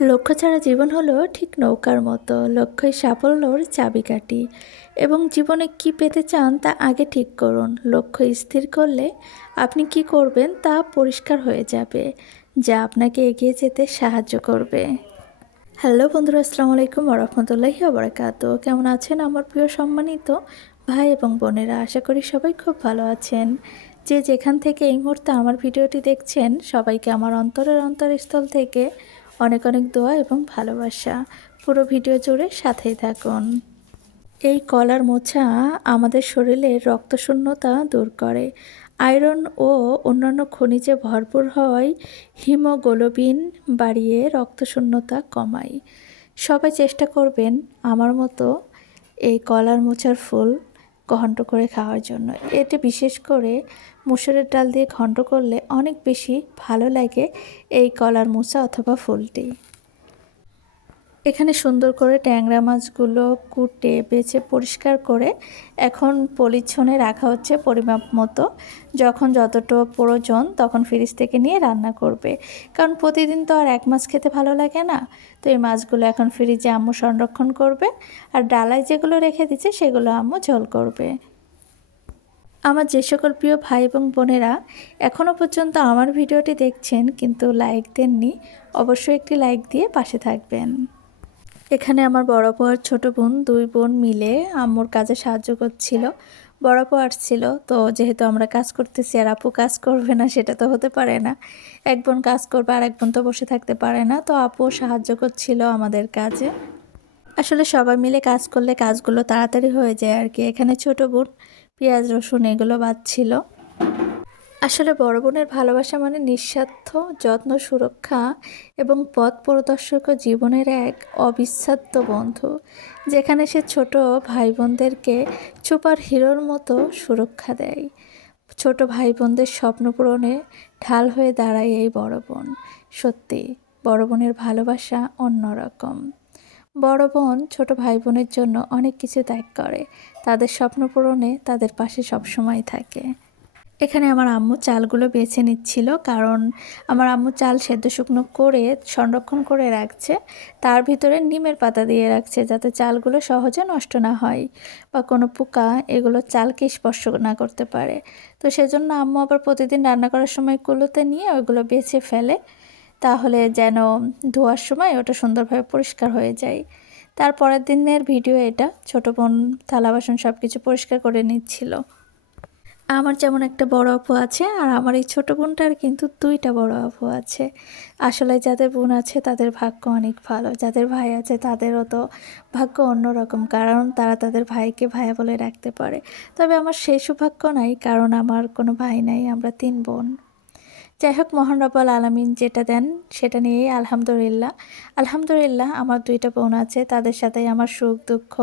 লক্ষ্য ছাড়া জীবন হলো ঠিক নৌকার মতো, লক্ষ্যই সাফল্যর চাবিকাঠি। এবং জীবনে কি পেতে চান তা আগে ঠিক করুন। লক্ষ্য স্থির করলে আপনি কি করবেন তা পরিষ্কার হয়ে যাবে, যা আপনাকে এগিয়ে যেতে সাহায্য করবে। হ্যালো বন্ধুরা, আসসালামু আলাইকুম ওরহমতুল্লাহি আবরাকাত কেমন আছেন আমার প্রিয় সম্মানিত ভাই এবং বোনেরা? আশা করি সবাই খুব ভালো আছেন। যে যেখান থেকে এই মুহূর্তে আমার ভিডিওটি দেখছেন, সবাইকে আমার অন্তরের অন্তরস্থল থেকে অনেক অনেক দোয়া এবং ভালোবাসা। পুরো ভিডিও জুড়ে সাথেই থাকুন। এই কলার মোছা আমাদের শরীরের রক্তশূন্যতা দূর করে। আয়রন ও অন্যান্য খনিজে ভরপুর হওয়ায় হিমোগ্লোবিন বাড়িয়ে রক্তশূন্যতা কমায়। সবাই চেষ্টা করবেন আমার মতো এই কলার মোচার ফুল ঘন্ট করে খাওয়ার জন্য। এতে বিশেষ করে মুসুরের ডাল দিয়ে ঘন্ট করলে অনেক বেশি ভালো লাগে এই কলার মোচা অথবা ফুলটি। এখানে সুন্দর করে ট্যাংরা মাছগুলো কুটে, বেছে পরিষ্কার করে এখন পরিচ্ছনে রাখা হচ্ছে পরিমাপ মতো। যখন যতটা প্রয়োজন তখন ফ্রিজ থেকে নিয়ে রান্না করবে। কারণ প্রতিদিন তো আর এক মাছ খেতে ভালো লাগে না। তো এই মাছগুলো এখন ফ্রিজে আম্মু সংরক্ষণ করবে আর ডালায় যেগুলো রেখে দিচ্ছে সেগুলো আম্মু ঝোল করবে। আমার যে সকল প্রিয় ভাই এবং বোনেরা এখনও পর্যন্ত আমার ভিডিওটি দেখছেন কিন্তু লাইক দেননি, অবশ্যই একটি লাইক দিয়ে পাশে থাকবেন। এখানে আমার বড় আপু আর ছোটো বোন, দুই বোন মিলে আম্মুর কাজে সাহায্য করছিল। বড় আপু আসছিল, তো যেহেতু আমরা কাজ করতেছি আর আপু কাজ করবে না, সেটা তো হতে পারে না। এক বোন কাজ করবে আর এক বোন তো বসে থাকতে পারে না, তো আপু সাহায্য করছিল আমাদের কাজে। আসলে সবাই মিলে কাজ করলে কাজগুলো তাড়াতাড়ি হয়ে যায় আর কি। এখানে ছোট বোন, পেঁয়াজ, রসুন এগুলো বাচ্ছিল। আসলে বড় বোনের ভালোবাসা মানে নিঃস্বার্থ, যত্ন, সুরক্ষা এবং পথ প্রদর্শক জীবনের এক অবিচ্ছেদ্য বন্ধু, যেখানে সে ছোট ভাই বোনদেরকে সুপার হিরোর মতো সুরক্ষা দেয়। ছোট ভাই বোনদের স্বপ্ন পূরণে ঢাল হয়ে দাঁড়ায় এই বড় বোন। সত্যি, বড় বোনের ভালোবাসা অন্যরকম বড় বোন ছোট ভাই বোনের জন্য অনেক কিছু ত্যাগ করে। তাদের স্বপ্ন পূরণে তাদের পাশে সবসময় থাকে। এখানে আমার আম্মু চালগুলো বেছে নিচ্ছিল কারণ আমার আম্মু চাল সেদ্ধ শুকনো করে সংরক্ষণ করে রাখছে। তার ভিতরে নিমের পাতা দিয়ে রাখছে যাতে চালগুলো সহজে নষ্ট না হয় বা কোনো পোকা এগুলো চালকে স্পর্শ না করতে পারে। তো সেজন্য আম্মু আবার প্রতিদিন রান্না করার সময় কুলোতে নিয়ে ওইগুলো বেছে ফেলে তাহলে যেন ধোয়ার সময় ওটা সুন্দরভাবে পরিষ্কার হয়ে যায়। তারপরের দিনের ভিডিও এটা। ছোটো বোন, থালা বাসন সব কিছু পরিষ্কার করে নিচ্ছিল। আমার যেমন একটা বড় আপু আছে আর আমার এই ছোটো বোনটার কিন্তু দুইটা বড় আপু আছে। আসলে যাদের বোন আছে তাদের ভাগ্য অনেক ভালো, যাদের ভাই আছে তাদেরও তো ভাগ্য অন্যরকম কারণ তারা তাদের ভাইকে ভাইয়া বলে রাখতে পারে। তবে আমার সেই সৌভাগ্য নাই, কারণ আমার কোনো ভাই নাই, আমরা তিন বোন। যাই হোক মোহন রব্বাল আলমিন যেটা দেন সেটা নিয়েই আলহামদুলিল্লাহ। আলহামদুলিল্লাহ, আমার দুইটা বোন আছে, তাদের সাথে আমার সুখ, দুঃখ,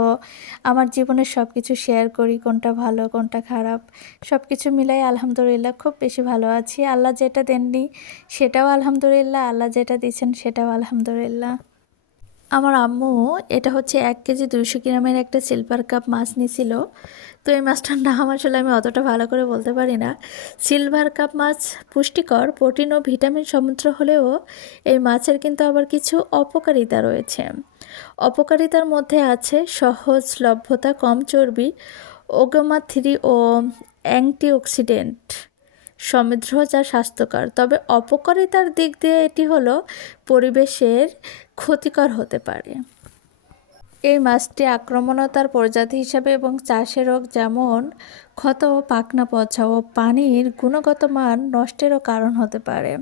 আমার জীবনের সব কিছু শেয়ার করি, কোনটা ভালো, কোনটা খারাপ সব কিছু মিলাই আলহামদুলিল্লাহ খুব বেশি ভালো আছি। আল্লাহ যেটা দেননি সেটাও আলহামদুলিল্লাহ, আল্লাহ যেটা দিচ্ছেন সেটাও আলহামদুলিল্লাহ। আমার আম্মু, এটা হচ্ছে এক কেজি দুইশো গ্রামের একটা সিলভার কাপ মাছ নিছিল। তো এই মাছটার নাম আসলে আমি অতটা ভালো করে বলতে পারি না। সিলভার কাপ মাছ পুষ্টিকর, প্রোটিন ও ভিটামিন সমুদ্র হলেও এই মাছের কিন্তু আবার কিছু অপকারিতা রয়েছে। অপকারিতার মধ্যে আছে সহজলভ্যতা কম চর্বি, ওগোমা থ্রি ও অ্যান্টিঅক্সিডেন্ট। সমৃদ্ধ যা স্বাস্থ্যকর। তবে অপকারিতার দিক দিয়ে এটি হলো পরিবেশের ক্ষতিকর হতে পারে। এই মাছটি আক্রমণতার প্রজাতি হিসাবে এবং চাষের রোগ যেমন ক্ষত ও পাকনা পচা ও পানির গুণগত মান নষ্টেরও কারণ হতে পারে।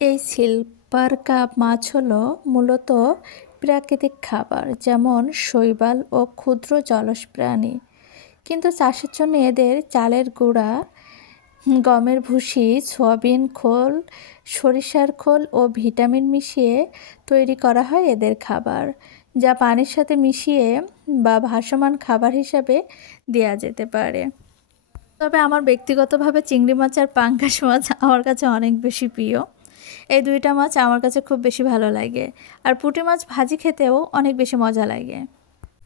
এই সিলভার কাপ মাছ হলো মূলত প্রাকৃতিক খাবার, যেমন শৈবাল ও ক্ষুদ্র জলজ প্রাণী। কিন্তু চাষের জন্য এদের চালের গুঁড়া, গমের ভুসি, সয়াবিন খোল, সরিষার খোল ও ভিটামিন মিশিয়ে তৈরি করা হয় এদের খাবার, যা পানির সাথে মিশিয়ে বা ভাসমান খাবার হিসাবে দেয়া যেতে পারে। তবে আমার ব্যক্তিগতভাবে চিংড়ি মাছ আর পাঙ্গাস মাছ আমার কাছে অনেক বেশি প্রিয়। এই দুইটা মাছ আমার কাছে খুব বেশি ভালো লাগে। আর পুঁটি মাছ ভাজি খেতেও অনেক বেশি মজা লাগে।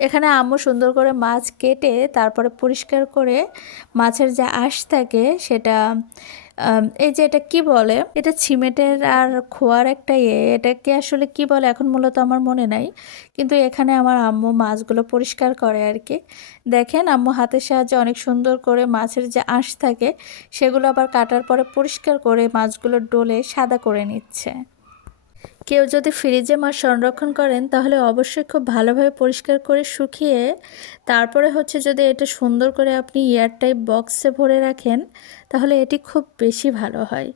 এখানে আম্মু সুন্দর করে মাছ কেটে তারপরে পরিষ্কার করে মাছের যে আঁশ থাকে সেটা এই যে এটা কি বলে? এটা ছিমেটের আর খোয়ার একটা ইয়ে। এটাকে আসলে কি বলে এখন মূলত আমার মনে নাই। কিন্তু এখানে আমার আম্মু মাছগুলো পরিষ্কার করে আর কি। দেখেন আম্মু হাতের সাহায্যে অনেক সুন্দর করে মাছের যে আঁশ থাকে সেগুলো আবার কাটার পরে পরিষ্কার করে মাছগুলো ডোলে সাদা করে নিচ্ছে। কেউ যদি ফ্রিজে মাছ সংরক্ষণ করেন, তাহলে অবশ্যই খুব ভালোভাবে পরিষ্কার করে শুকিয়ে, তারপরে হচ্ছে যদি এটা সুন্দর করে আপনি এয়ারটাইট বক্সে ভরে রাখেন, তাহলে এটি খুব বেশি ভালো হয়।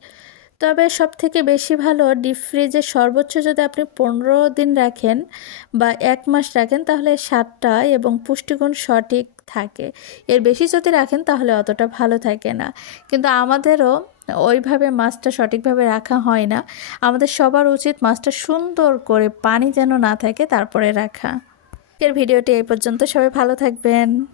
তবে সব থেকে বেশি ভালো ডিপ ফ্রিজে সর্বোচ্চ যদি আপনি পনেরো দিন রাখেন বা এক মাস রাখেন, তাহলে স্বাদটা এবং পুষ্টিগুণ সঠিক থাকে। এর বেশি যদি রাখেন, তাহলে অতটা ভালো থাকে না। কিন্তু আমাদেরও ওইভাবে মাছটা সঠিকভাবে রাখা হয় না। আমাদের সবার উচিত মাছটা সুন্দর করে পানি যেন না থাকে, তারপরে রাখা। এর ভিডিওটি এই পর্যন্ত। সবাই ভালো থাকবেন।